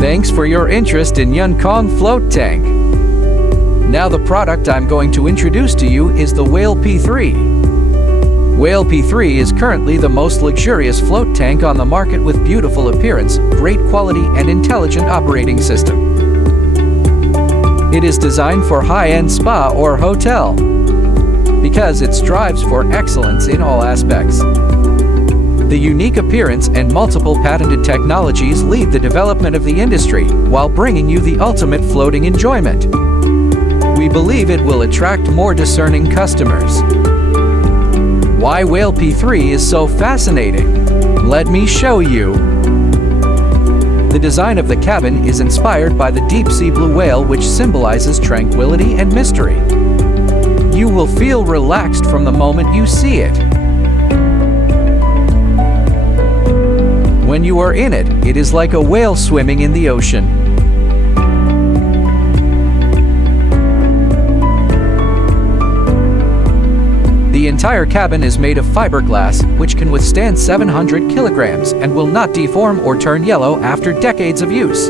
Thanks for your interest in Yuncong Float Tank. Now the product I'm going to introduce to you is the Whale P3. Whale P3 is currently the most luxurious float tank on the market with beautiful appearance, great quality and intelligent operating system. It is designed for high-end spa or hotel because it strives for excellence in all aspects. The unique appearance and multiple patented technologies lead the development of the industry while bringing you the ultimate floating enjoyment. We believe it will attract more discerning customers. Why Whale P3 is so fascinating? Let me show you. The design of the cabin is inspired by the deep-sea blue whale, which symbolizes tranquility and mystery. You will feel relaxed from the moment you see it. When you are in it, it is like a whale swimming in the ocean. The entire cabin is made of fiberglass, which can withstand 700 kilograms and will not deform or turn yellow after decades of use.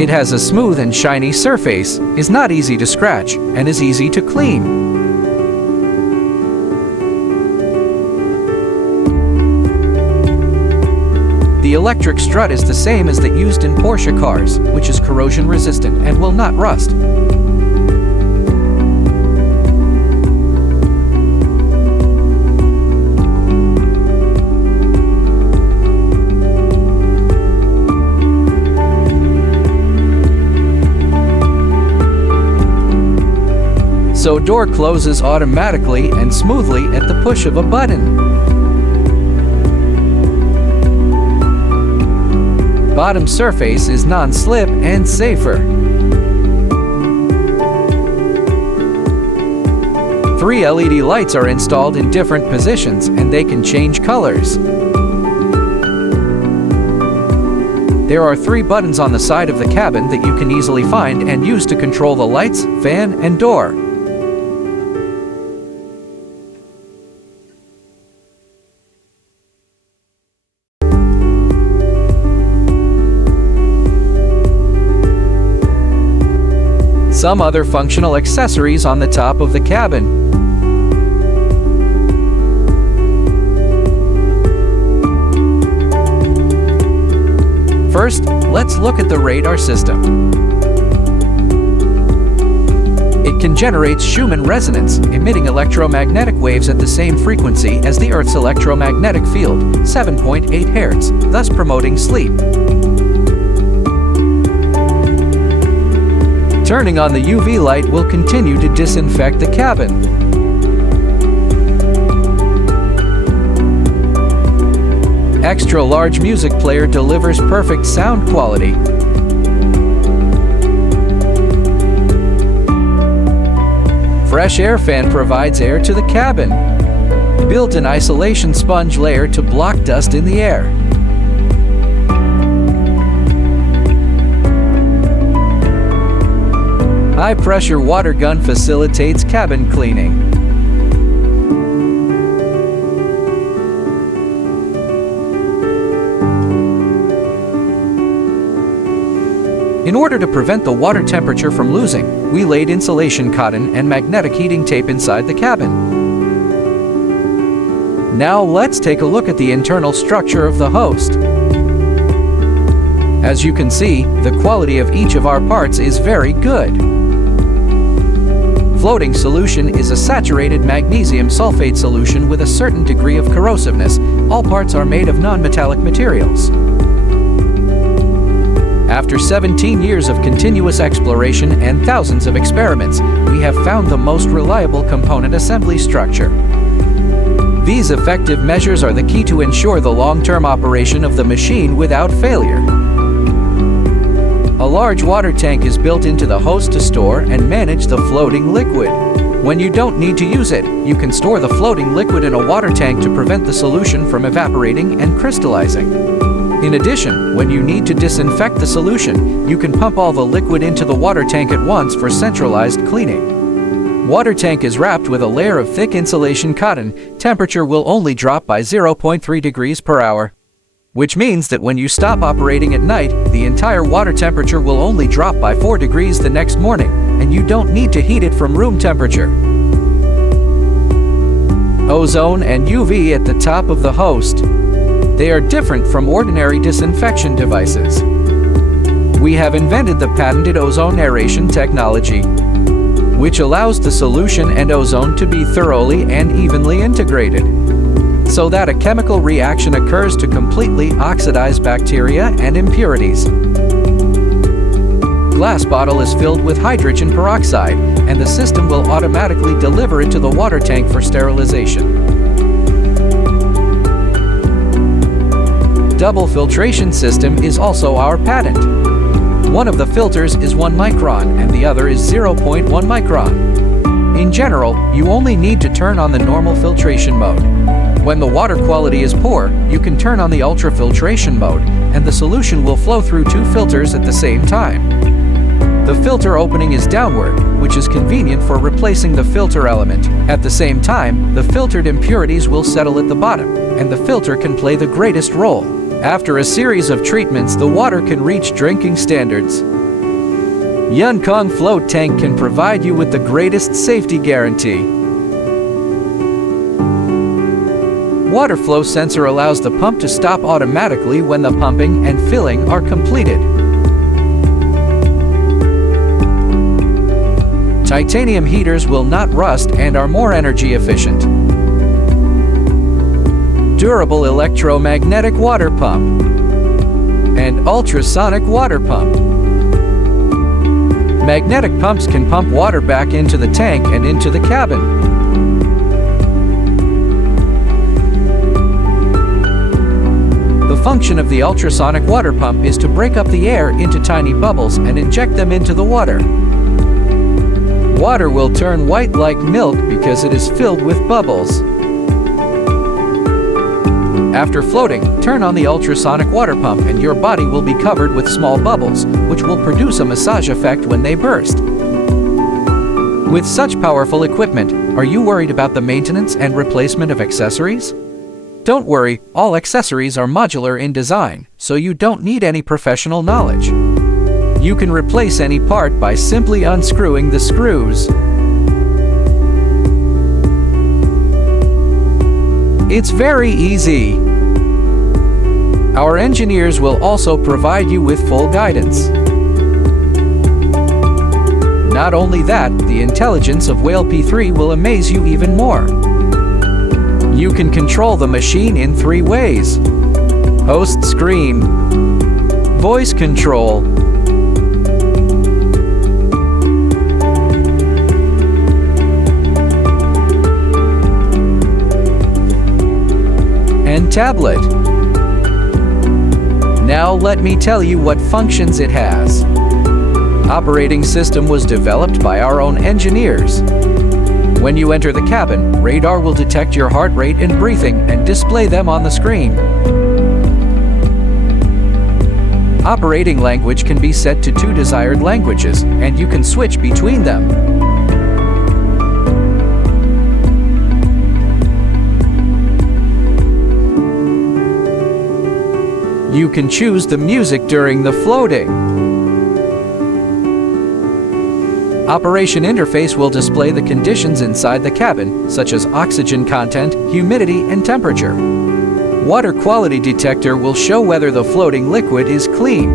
It has a smooth and shiny surface, is not easy to scratch, and is easy to clean. The electric strut is the same as that used in Porsche cars, which is corrosion resistant and will not rust. So door closes automatically and smoothly at the push of a button. Bottom surface is non-slip and safer. 3 LED lights are installed in different positions and they can change colors. There are 3 buttons on the side of the cabin that you can easily find and use to control the lights, fan, and door. Some other functional accessories on the top of the cabin. First, let's look at the radar system. It can generate Schumann resonance, emitting electromagnetic waves at the same frequency as the Earth's electromagnetic field, 7.8 Hz, thus promoting sleep. Turning on the UV light will continue to disinfect the cabin. Extra large music player delivers perfect sound quality. Fresh air fan provides air to the cabin. Built-in isolation sponge layer to block dust in the air. High-pressure water gun facilitates cabin cleaning. In order to prevent the water temperature from losing, we laid insulation cotton and magnetic heating tape inside the cabin. Now let's take a look at the internal structure of the host. As you can see, the quality of each of our parts is very good. Floating solution is a saturated magnesium sulfate solution with a certain degree of corrosiveness. All parts are made of non-metallic materials. After 17 years of continuous exploration and thousands of experiments, we have found the most reliable component assembly structure. These effective measures are the key to ensure the long-term operation of the machine without failure. A large water tank is built into the host to store and manage the floating liquid. When you don't need to use it, you can store the floating liquid in a water tank to prevent the solution from evaporating and crystallizing. In addition, when you need to disinfect the solution, you can pump all the liquid into the water tank at once for centralized cleaning. Water tank is wrapped with a layer of thick insulation cotton. Temperature will only drop by 0.3 degrees per hour. Which means that when you stop operating at night, the entire water temperature will only drop by 4 degrees the next morning, and you don't need to heat it from room temperature. Ozone and UV at the top of the host. They are different from ordinary disinfection devices. We have invented the patented ozone aeration technology, which allows the solution and ozone to be thoroughly and evenly integrated, so that a chemical reaction occurs to completely oxidize bacteria and impurities. Glass bottle is filled with hydrogen peroxide, and the system will automatically deliver it to the water tank for sterilization. Double filtration system is also our patent. One of the filters is 1 micron and the other is 0.1 micron. In general, you only need to turn on the normal filtration mode. When the water quality is poor, you can turn on the ultrafiltration mode, and the solution will flow through 2 filters at the same time. The filter opening is downward, which is convenient for replacing the filter element. At the same time, the filtered impurities will settle at the bottom, and the filter can play the greatest role. After a series of treatments, the water can reach drinking standards. Yuncong Float Tank can provide you with the greatest safety guarantee. Water flow sensor allows the pump to stop automatically when the pumping and filling are completed. Titanium heaters will not rust and are more energy efficient. Durable electromagnetic water pump and ultrasonic water pump. Magnetic pumps can pump water back into the tank and into the cabin. The function of the ultrasonic water pump is to break up the air into tiny bubbles and inject them into the water. Water will turn white like milk because it is filled with bubbles. After floating, turn on the ultrasonic water pump and your body will be covered with small bubbles, which will produce a massage effect when they burst. With such powerful equipment, are you worried about the maintenance and replacement of accessories? Don't worry, all accessories are modular in design, so you don't need any professional knowledge. You can replace any part by simply unscrewing the screws. It's very easy. Our engineers will also provide you with full guidance. Not only that, the intelligence of Whale P3 will amaze you even more. You can control the machine in 3 ways: host screen, voice control, and tablet. Now let me tell you what functions it has. Operating system was developed by our own engineers. When you enter the cabin, radar will detect your heart rate and breathing and display them on the screen. Operating language can be set to 2 desired languages, and you can switch between them. You can choose the music during the floating. Operation interface will display the conditions inside the cabin, such as oxygen content, humidity, and temperature. Water quality detector will show whether the floating liquid is clean.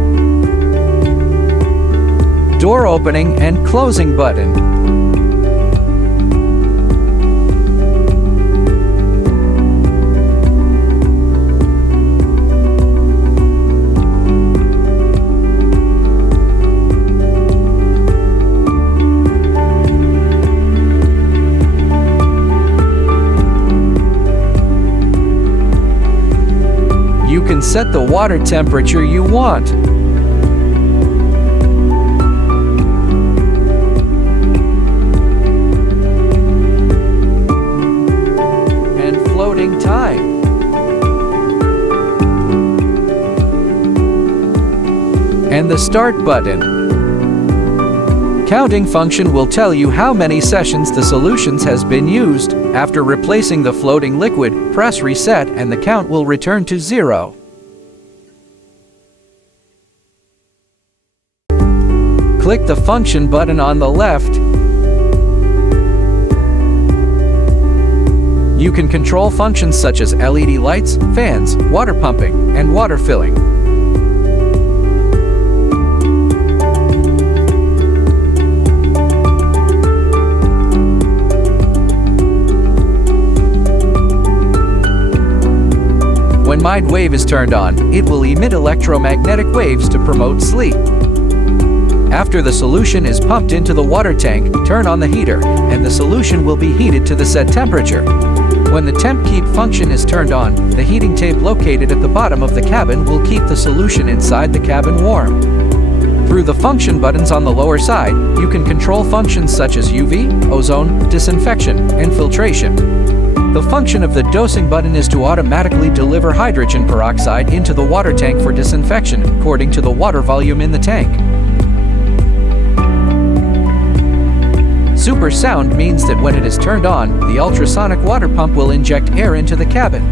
Door opening and closing button. You can set the water temperature you want. And floating time. And the start button. counting function will tell you how many sessions the solutions has been used. After replacing the floating liquid, press reset and the count will return to 0. Click the function button on the left. You can control functions such as LED lights, fans, water pumping, and water filling. When mind wave is turned on, it will emit electromagnetic waves to promote sleep. After the solution is pumped into the water tank, turn on the heater, and the solution will be heated to the set temperature. When the temp keep function is turned on, the heating tape located at the bottom of the cabin will keep the solution inside the cabin warm. Through the function buttons on the lower side, you can control functions such as UV, ozone, disinfection, and filtration. The function of the dosing button is to automatically deliver hydrogen peroxide into the water tank for disinfection, according to the water volume in the tank. Super sound means that when it is turned on, the ultrasonic water pump will inject air into the cabin.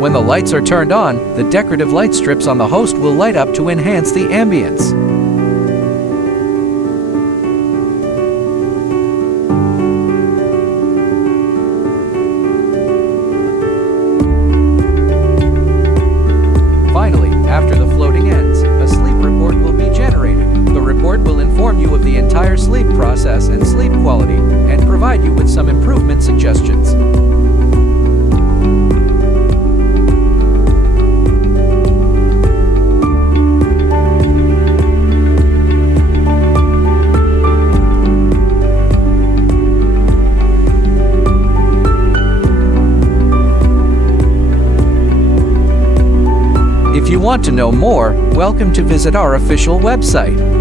When the lights are turned on, the decorative light strips on the host will light up to enhance the ambience. Finally, after the floating ends, a sleep report will be generated. The report will inform you of the entire sleep process and sleep quality, and provide you with some improvement suggestions. If you want to know more, welcome to visit our official website.